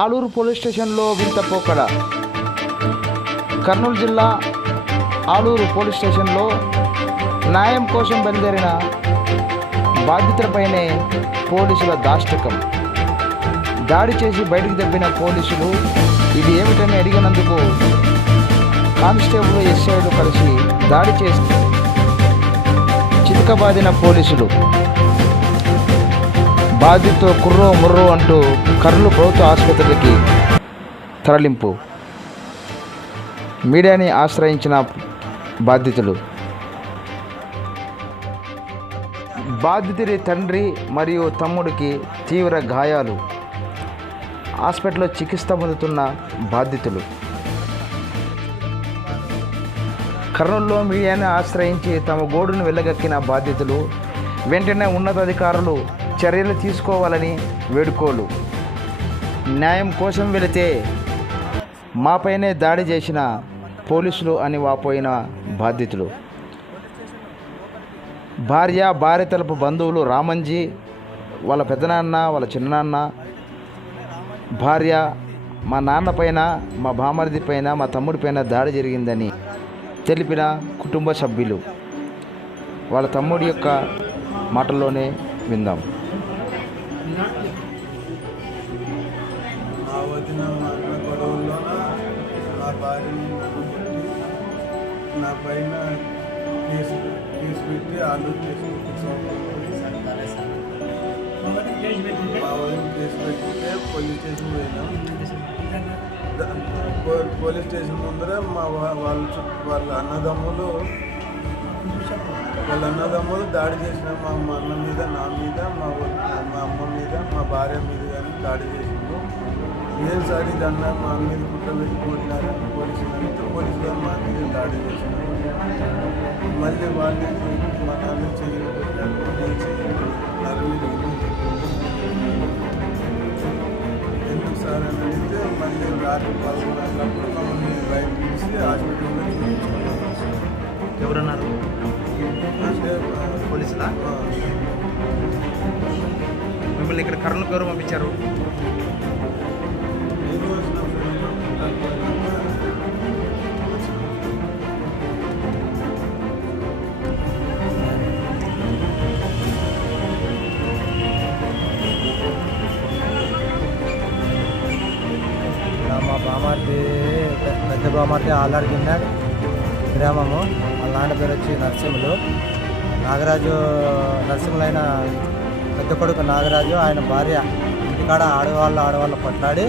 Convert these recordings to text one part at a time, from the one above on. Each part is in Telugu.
ఆలూరు పోలీస్ స్టేషన్లో వింత పోకడ. కర్నూలు జిల్లా ఆలూరు పోలీస్ స్టేషన్లో న్యాయం కోసం బయలుదేరిన బాధితులపైనే పోలీసుల దాష్టికం. దాడి చేసి బయటికి దబ్బిన పోలీసులు ఇది ఏమిటని అడిగినందుకు కానిస్టేబుల్ ఎస్ఐలు కలిసి దాడి చేసి చితకబాదిన పోలీసులు. బాధితుతో కుర్రో ముర్రో అంటూ కర్నూలు ప్రభుత్వ ఆసుపత్రికి తరలింపు. మీడియాని ఆశ్రయించిన బాధితులు. బాధితుడి తండ్రి మరియు తమ్ముడికి తీవ్ర గాయాలు. హాస్పిటల్లో చికిత్స పొందుతున్న బాధితులు. కర్నూలులో మీడియాని ఆశ్రయించి తమ గోడును వెళ్ళగక్కిన బాధితులు వెంటనే ఉన్నతాధికారులు చర్యలు తీసుకోవాలని వేడుకోలు. న్యాయం కోసం వెళితే మాపైనే దాడి చేసిన పోలీసులు అని వాపోయిన బాధితులు. భార్య తరపు బంధువులు రామంజీ, వాళ్ళ పెద్దనాన్న, వాళ్ళ చిన్ననాన్న, భార్య, మా నాన్న పైన, మా బామర్ది పైన, మా తమ్ముడి పైన దాడి జరిగిందని తెలిపిన కుటుంబ సభ్యులు. వాళ్ళ తమ్ముడి యొక్క మాటల్లోనే విందాం. నా పైన కేసు పెట్టి ఆలూరు కేసు పెట్టితే పోలీస్ స్టేషన్ పోయినాం. పోలీస్ స్టేషన్ ముందర వాళ్ళ అన్నదమ్ములు దాడి చేసిన మా అన్న మీద, నా మీద, మా అమ్మ మీద, మా భార్య మీద కానీ దాడి చేసిండు. ఏం సార్ ఇదన్నా మా మీద కుట్ర పెట్టుకుంటున్నారని పోలీసులు మా మీద దాడి చేసినారు. మళ్ళీ వాళ్ళు మా నాన్న చెయ్యి పెట్టారు, నేను చెయ్యి నలుగురు ఎందుకు సార్ అని అడిగితే మళ్ళీ రాత్రి 11 గంటలప్పుడు మమ్మల్ని బయట తీసి హాస్పిటల్లో చూపించుకున్నాం. ఎవరన్నారు? అంటే పోలీసులా? మిమ్మల్ని ఇక్కడ కర్నూలు ఎవరు పంపించారు? మా బామార్ది, పెద్ద బామార్ది ఆలాడు కింద గ్రామము. వాళ్ళ నాన్న పేరు వచ్చి నరసింహులు. నాగరాజు నరసింహులు అయిన పెద్ద కొడుకు నాగరాజు, ఆయన భార్య ఇంటికాడ ఆడవాళ్ళు కొట్లాడి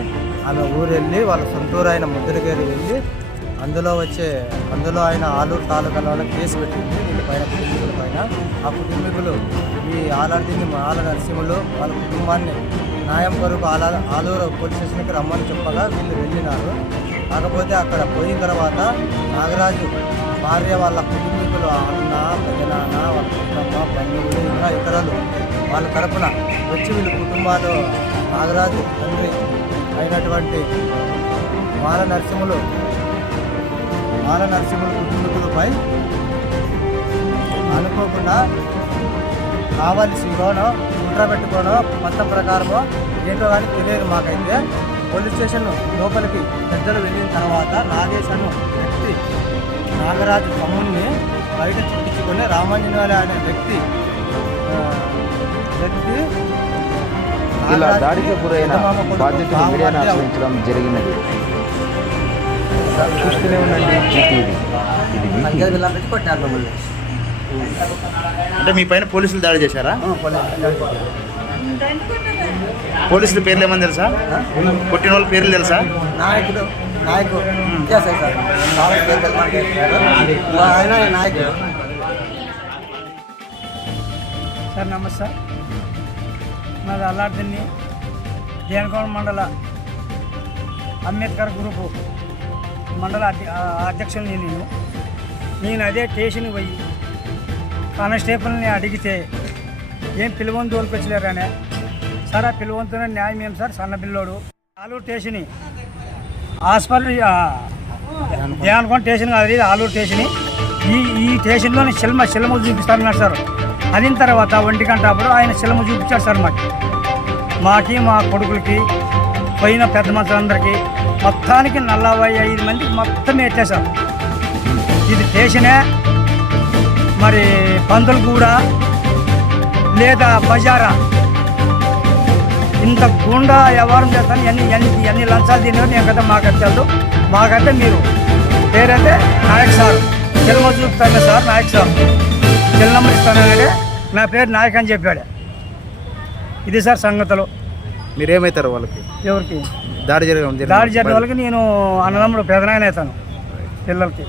ఆమె ఊరు వెళ్ళి వాళ్ళ సొంతూరు అయిన ముద్దులగేరు వెళ్ళి అందులో ఆయన ఆలూరు తాలూకాలో కేసు పెట్టింది వీళ్ళ పైన, కుటుంబీకుల పైన. ఆ కుటుంబీకులు ఈ ఆలాడిని ఆల నరసింహులు వాళ్ళ కుటుంబాన్ని న్యాయం కొరకు ఆలూరు పోలీస్ స్టేషన్కి రమ్మని చెప్పగా వీళ్ళు వెళ్ళినారు. కాకపోతే అక్కడ పోయిన తర్వాత నాగరాజు భార్య వాళ్ళ కుటుంబీకులు, అన్న, పెద్దనాన్న, వాళ్ళ కుటుంబ బంధువులు, ఇంకా ఇతరులు వాళ్ళ తరపున వచ్చి వీళ్ళ కుటుంబాలు నాగరాజు తండ్రి అయినటువంటి మాల నరసింహులు కుటుంబీకులపై అనుకోకుండా కావలసినో కుట్ర పెట్టుకోనో మొత్తం ప్రకారమో ఏంటో కానీ తెలియదు మాకైతే. పోలీస్ స్టేషన్ లోపలికి పెద్దలు వెళ్ళిన తర్వాత నాగేశ్ అను వ్యక్తి నాగరాజు తమ్ముడిని బయట చూపించుకొని రామాంజనేయులు అనే వ్యక్తి ఇలా దాడికి గురైన బాధ్యతలు మీడియాను ఆశ్రయించడం జరిగినది. చూస్తూనే ఉండండి జీటీవీ. అంటే మీ పైన పోలీసులు దాడి చేశారా? పోలీసుల పేర్లు ఏమని తెలుసా? కొట్టిన వాళ్ళ పేర్లు తెలుసా? నాయకుడు సార్ నమస్తే. నాది అల్లాడిని దేనకోన మండల అంబేద్కర్ గ్రూపు మండల అధ్యక్షుని నేను అదే స్టేషన్కి పోయి కానిస్టేబుల్ని అడిగితే ఏం పిలువని తోలుకొచ్చలేరనే. సార్ ఆ పిలువంతోనే న్యాయం ఏం సార్, సన్న పిల్లోడు Aluru station hospital Devanakonda station కాదు, ఆలూరు స్టేషన్. ఈ స్టేషన్లో శిలము చూపిస్తారన్నారు సార్. అదిన తర్వాత 1 గంట అప్పుడు ఆయన శిలము చూపించారు సార్. మా కొడుకులకి పోయిన పెద్ద మనుషులందరికీ మొత్తానికి 45 మందికి మొత్తం ఎత్తేసారు. ఇది స్టేషనే మరి పందులగూడ లేదా బజారా ఇంత గుండా వ్యవహారం చేస్తాను. ఎన్ని లంచాలు తిన్నారు నేను కదా మాకైతే తెలుసు. మాకైతే మీరు పేరైతే నాయక్ సార్ చెల్మ చూపుతాను సార్, నాయక్ సార్ చెల్లమ్మ ఇస్తానంటే నా పేరు నాయక్ అని చెప్పాడు. ఇది సార్ సంగతులు. మీరేమవుతారు వాళ్ళకి? ఎవరికి దాడి జరిగిన వాళ్ళకి నేను అన్నదమ్ముడు పెదనాయన అవుతాను పిల్లలకి.